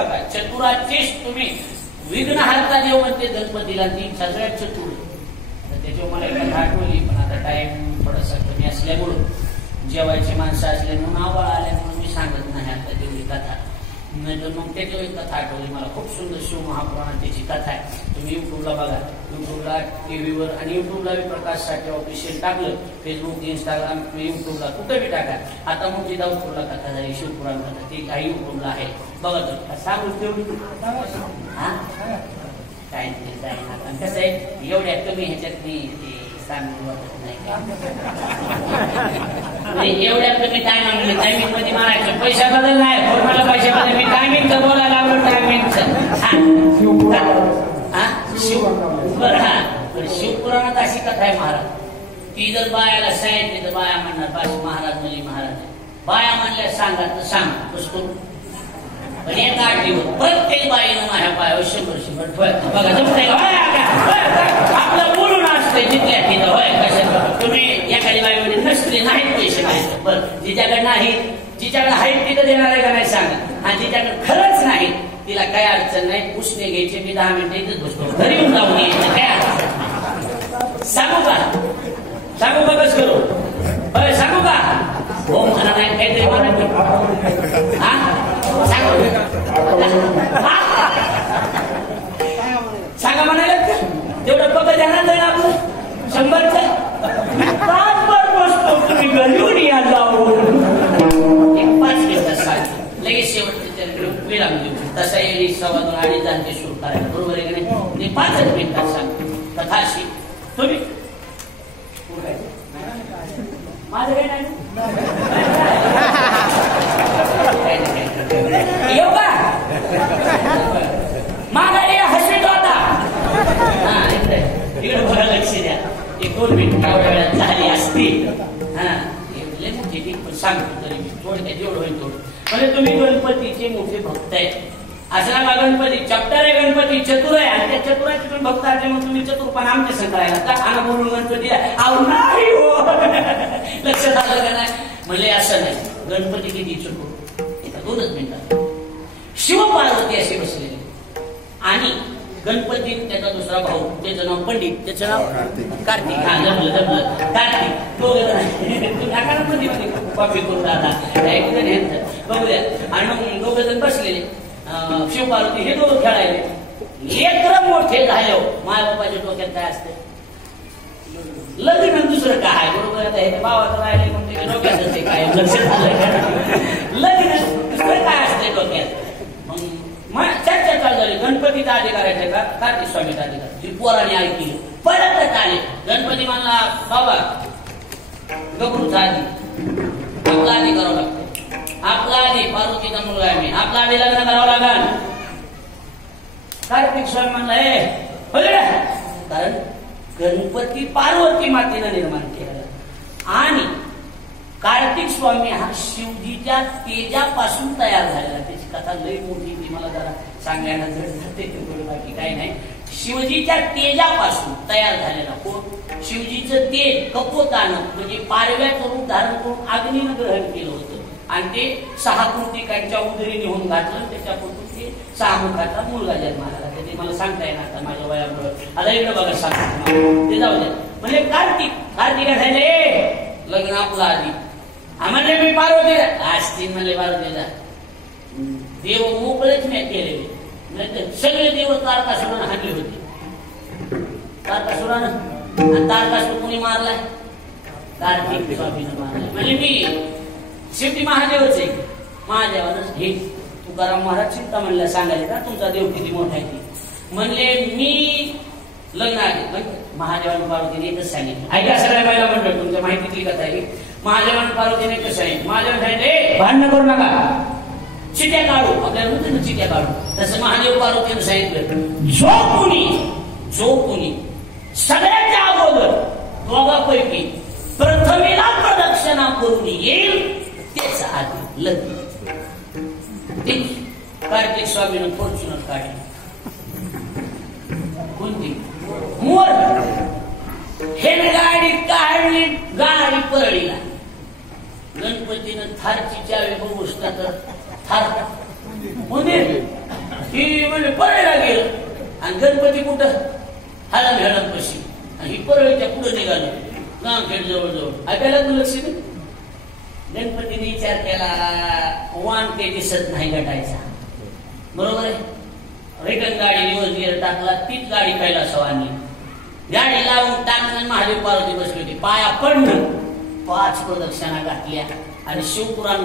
बघा, चतुराचेच तुम्ही विघ्नहर्ता देव म्हणते गणपतीला, ती सगळ्यात चतुर. त्याच्यावर मला एक कथा आठवली, पण आता टाइम थोडासा कमी असल्यामुळं, जेवायची माणसं असल्यामुळे नाव आल्यामुळे मी सांगत नाही आता तेवढी कथा. नाही तर मग त्याच्यावर एक कथा आठवली मला, खूप सुंदर शिवमहापुराणात त्याची कथा आहे. तुम्ही युट्यूबला बघा, युट्यूबला टीव्हीवर आणि युट्यूबला प्रकाश साठे ऑफिशियल टाकलं, फेसबुक, इंस्टाग्राम, युट्यूबला कुठं बी टाका. आता मग ती दाऊदपूरला कथा झाली, शिवपुराण कथा, ती काही युट्यूबला आहे बघा. तर सांगू तेवढी हा काय नाही. कसं आहे, एवढ्या कमी ह्याच्यात मी सांगू वाटत नाही. एवढ्या कमी टायमिंग मध्ये मारायचं, पैसा बदल नाही, कोणाला पैसे बदल. मी टायमिंगचं बोलायला लागलो, टायमिंगचं. शिवपुराणात अशी कथा आहे महाराज, ती जर बायाला सांगितली तर बाया म्हणणार बस महाराज म्हणजे महाराज. बाया म्हणल्या सांगा तर सांग कसं. पण एका आठवड्यावर प्रत्येक बाईनं माझ्या पायावर 100 बघा जमतंय का. आपलं बोलून असतंय जिथल्या तिथं. होय कसं तुम्ही एखादी बाईमध्ये नसले नाहीत पैसे नाही, बरं जिच्याकडे नाही, जिच्याकडे आहेत तिथं देणार आहे का नाही सांगा. आणि जिच्याकडे खरंच नाही तिला काय अडचण नाही, उसने घ्यायचे, मी 10 मिनिटं इथेच बसतो, घरी येऊन जाऊन यायचं, काय अडचण. सांगू का, सांगू का कसं करू. होय सांगू का, हो म्हणा नाही काहीतरी म्हणा. सांगा म्हणाले तेवढं पकड देणार जाईल आपलं 100चं. तासभर बसतो तुम्ही घरी या जाऊन, एक 5 मिनिटात सांग लगेच शेवटच्या वेळ लागली. तसा येईल 2:15 अडीच जाणते सुरू करायला, बरोबर आहे की नाही. 5 मिनिटात सांग कथा अशी. तुम्ही माझं काही नाही येऊ का माघारी हसवीत होता. इकडे बघा, लक्ष द्या. 1-2 मिनिट वेळात झाली असती. हा मोठी पण सांगतो तरी मी थोडक्यात जेवढं होईल तेवढं. म्हणजे तुम्ही गणपतीचे मोठे भक्त आहेत असं ना. गणपती चपटार आहे, गणपती चतुर आहे, आणि त्या चतुराचे पण भक्त आहे. मग तुम्ही चतुरपण आमच्या संग राहिला का. आना बोलून गणपती नाही हो, लक्षात आलं का नाही. म्हणजे असं नाही, गणपती किती चतुर. 2च मिनिटात शिवपार्वती असे बसलेले, आणि गणपती त्याचा दुसरा भाऊ, त्याचं नाव पंडित, त्याचं नाव कार्तिक. हा जमलं कार्तिक. दोघे कॉफी करून दादा बघूया. आणि मग 2 जण बसलेले, शिवपार्वती हे 2 खेळायले. लेकरं मोठे झाले, माय बापाच्या डोक्यात काय असते, लग्न दुसरं काय. बरोबर आता हे भावाचं राहिले मग त्याच्या डोक्यातच आहे काय, लक्षात आलं. लग्न दुसरं काय असते डोक्यात. मग चर्चा चालू झाली, गणपतीचा अधिकार आहे का कार्तिक स्वामीचा अधिकार. जी पोराने ऐकली परतच आले. गणपती म्हणला बाबा गबरूचा आधी आपला आधी करावं लागतं, आपला आधी पार्वतीचा मुलगा आहे मी, आपला आधी लग्न करावं लागल. कार्तिक स्वामी म्हणला हे कारण गणपती पार्वती मातेनं निर्माण केला, आणि कार्तिक स्वामी हा शिवजीच्या तेजापासून तयार झालेला. त्याची कथा लई मोठी, ती मला जरा सांगायला जड जाते, बाकी काही नाही. शिवजीच्या तेजापासून तयार झालेला कोण, शिवजीचं तेज कपोतानं म्हणजे पारव्याचं रूप धारण करून अग्नीनं ग्रहण केलं होतं, आणि ते 6 कृतिकांच्या उदरी नेऊन घातलं. त्याच्यापासून ते 6 मुखाचा मुलगा जन्माला आला. ते मला सांगता येणार आता माझ्या वयामुळे. आता इकडे बघा सांगतो ते जाऊ द्या. म्हणजे कार्तिक झाले लग्न आपलं आधी. म्हणजे मी पार्वतीला असतील म्हणले, पार्वतीला देव मोकळेच मी केलेले, नाही सगळे देव तारकासुरानं हाणले होते. तारकासुरानं, तारकासुर कोणी मारलाय, कार्तिक स्वामीनं मारलाय. म्हणजे मी शेवटी महादेवच आहे. महादेवानंच हे तुकाराम महाराज चिंता म्हणल्या सांगायला का तुमचा देव किती मोठा आहे. म्हणले मी लग्न आले, महादेवानं पार्वतीने एकच सांगितलं. ऐका सगळ्या बायला म्हणलं, तुमच्या माहितीतली कथा आहे. महादेवानं पार्वतीने एकच सांगितलं, महादेव सांगितले भांडण करू नका, चिट्या काढू. आपल्याला म्हणतो ना चिट्या काढू, तसं महादेव पार्वतीने सांगितलं जो कुणी सगळ्याच्या अगोदर दोघांपैकी प्रथमेला प्रदक्षिणा करून येईल त्याच आधी लग्न. कार्तिक स्वामीनं फॉर्च्युनर काढली. कोणती मोर. हे गाडी काढली, गाडी परळीला. गणपतीनं थारची चावी बघूस तर थार ही म्हणजे पळायला गेलं आणि गणपती कुठं हळम हेळम कशी आणि ही परळीच्या पुढे निघालं गावखेड जवळजवळ ऐकायला तू लक्ष नाही. गणपतीने विचार केला वाण ते दिसत नाही गटायचा बरोबर आहे. रिटर्न गाडी दिवस गिर टाकला तीच गाडी कैलासावर आणली. गाडी लावून टाकणं महादेव पार्वती बसली होती. पाया पडणं 5 प्रदक्षिणा घातल्या आणि शिवपुराण